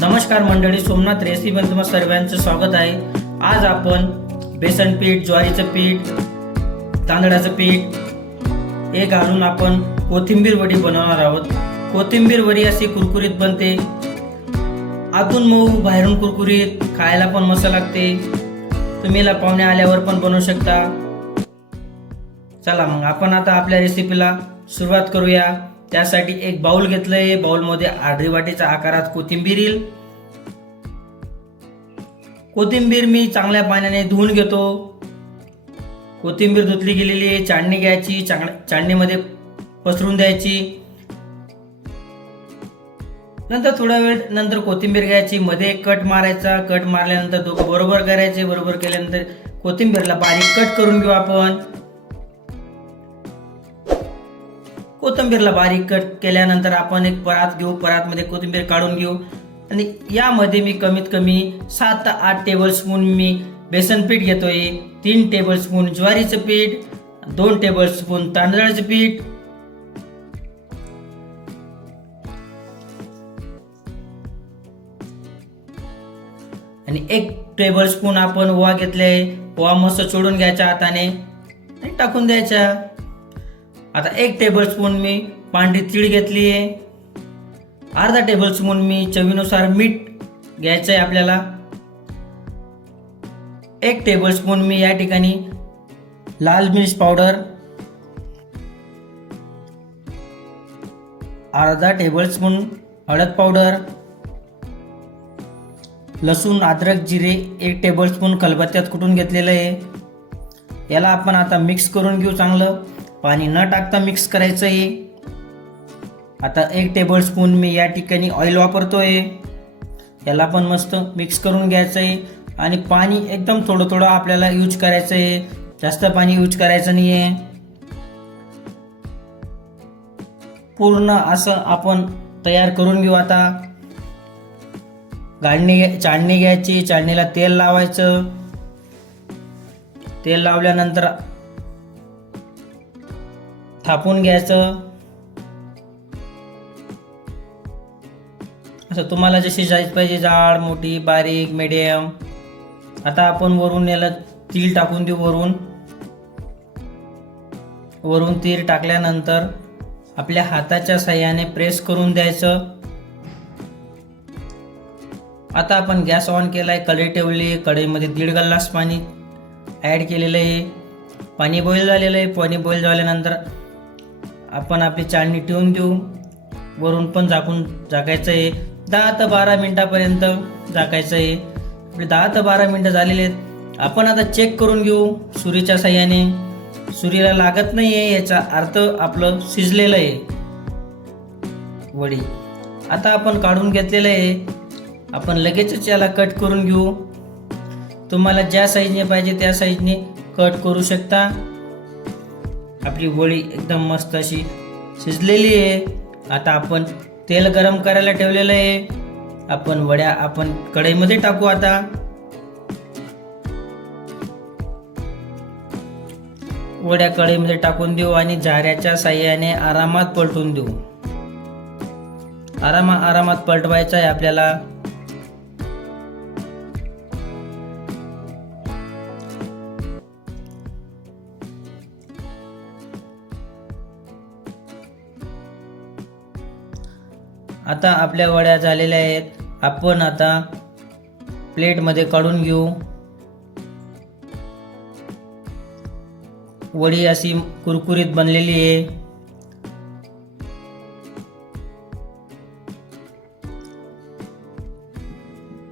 नमस्कार मंडळी सोमनाथ रेसिपीमध्ये तुम्हा सर्वांचं स्वागत आहे. आज आपण बेसन पीठ ज्वारीचं पीठ तांदळाचं पीठ हे घालून आपण कोथिंबीर वडी बनवणार आहोत. कोथिंबीर वडी अशी कुरकुरीत बनते. आतून मऊ बाहेरून कुरकुरीत खायला पण मस्त लागते. तुम्ही पाहुणे आल्यावर पण बनवू शकता. चला मग आपण आता आपल्या रेसिपीला सुरुवात करूया. त्यासाठी एक बाउल घेतलंय. बाउलमध्ये आढळी वाटीच्या आकारात कोथिंबीर येईल. कोथिंबीर मी चांगल्या पाण्याने धुवून घेतो. कोथिंबीर धुतली गेलेली आहे. चाळणी घ्यायची. चांगल्या चाळणीमध्ये पसरून द्यायची. नंतर थोडा वेळ नंतर कोथिंबीर घ्यायची. मध्ये कट मारायचा. कट मारल्यानंतर दोघं बरोबर करायचे. बरोबर केल्यानंतर कोथिंबीरला बारीक कट करून घेऊ आपण. कोथिंबीरला बारीक कट केल्यानंतर आपण एक परात घेऊ परातमध्ये कोथिंबीर काढून घेऊ. आणि यामध्ये मी कमीत कमी सात ते आठ टेबल स्पून मी बेसन पीठ घेतोय तीन टेबल स्पून ज्वारीचं पीठ दोन टेबल स्पून तांदळाचं पीठ. आणि एक टेबल स्पून आपण ओवा घेतले ओवा मस्त चोडून घ्यायच्या हाताने आणि टाकून द्यायच्या. आता एक टेबल स्पून मी पांढरी तीळ घेतली आहे. अर्धा टेबलस्पून मी चवीनुसार मीठ घ्यायचं आहे आपल्याला. एक टेबल स्पून मी या ठिकाणी लाल मिर्च पावडर. अर्धा टेबल स्पून हळद पावडर. लसूण अद्रक जिरे एक टेबल स्पून खलबत्त्यात कुटून घेतलेलं आहे. याला आपण आता मिक्स करून घेऊ चांगलं. पाणी न टाकता मिक्स करायचं आहे आता एक टेबल स्पून मी या ठिकाणी ऑइल वापरतो आहे याला पण मस्त मिक्स करून घ्यायचं आहे आणि पाणी एकदम थोडं थोडं आपल्याला यूज करायचं आहे जास्त पाणी यूज करायचं नाही आहे पूर्ण असं आपण तयार करून घेऊ आता. गाळणी चाळणी घ्यायची चाळणीला तेल लावायचं. तेल लावल्यानंतर थापून घ्यायचं. असं तुम्हाला जशी साईज पाहिजे जाड मोठी बारीक मिडियम आता आपण वरून याला तीळ टाकून देऊ वरून. वरून तीळ टाकल्यानंतर आपल्या हाताच्या सहाय्याने प्रेस करून द्यायचं. आता आपण गॅस ऑन केलाय कढई ठेवली आहे कढईमध्ये दीड ग्लास पाणी ॲड केलेलं आहे. पाणी बॉईल झालेलं आहे. पाणी बॉईल झाल्यानंतर आपण आपली चाळणी ठेवून देऊ वरून पण झाकून झाकायचं आहे. दहा ते बारा मिनटापर्यंत झाकायचं आहे. आपले दहा ते बारा मिनटं झालेले आहेत. आपण आता चेक करून घेऊ सुरीच्या साह्याने. सुरीला लागत नाही आहे याचा अर्थ आपलं शिजलेलं आहे. वडी. आता आपण काढून घेतलेलं आहे. आपण लगेचच याला कट करून घेऊ. तुम्हाला ज्या साईजने पाहिजे त्या साईजने कट करू शकता. आपली वडी एकदम मस्त अशी शिजलेली आहे. आता आपण तेल गरम करायला ठेवलेलं आहे. आपण वड्या आपण कढईमध्ये टाकू आता. वड्या कढईमध्ये टाकून देऊ आणि झाऱ्याच्या साह्याने आरामात पलटून देऊ. आरामा आरामात पलटवायचं आहे आपल्याला. आता आपल्या वड्या झालेल्या आहेत. आपण आता प्लेटमध्ये काढून घेऊ. वडी अशी कुरकुरीत बनलेली आहे.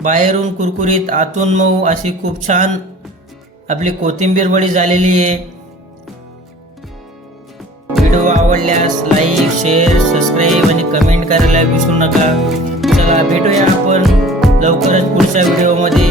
बाहेरून कुरकुरीत आतून मऊ अशी खूप छान आपली कोथिंबीर वडी झालेली आहे. व्हिडिओ आवडल्यास लाईक शेअर सबस्क्राईब आणि कमेंट करायला विसरू नका. चला भेटूया आपण लवकरच पुढच्या व्हिडिओमध्ये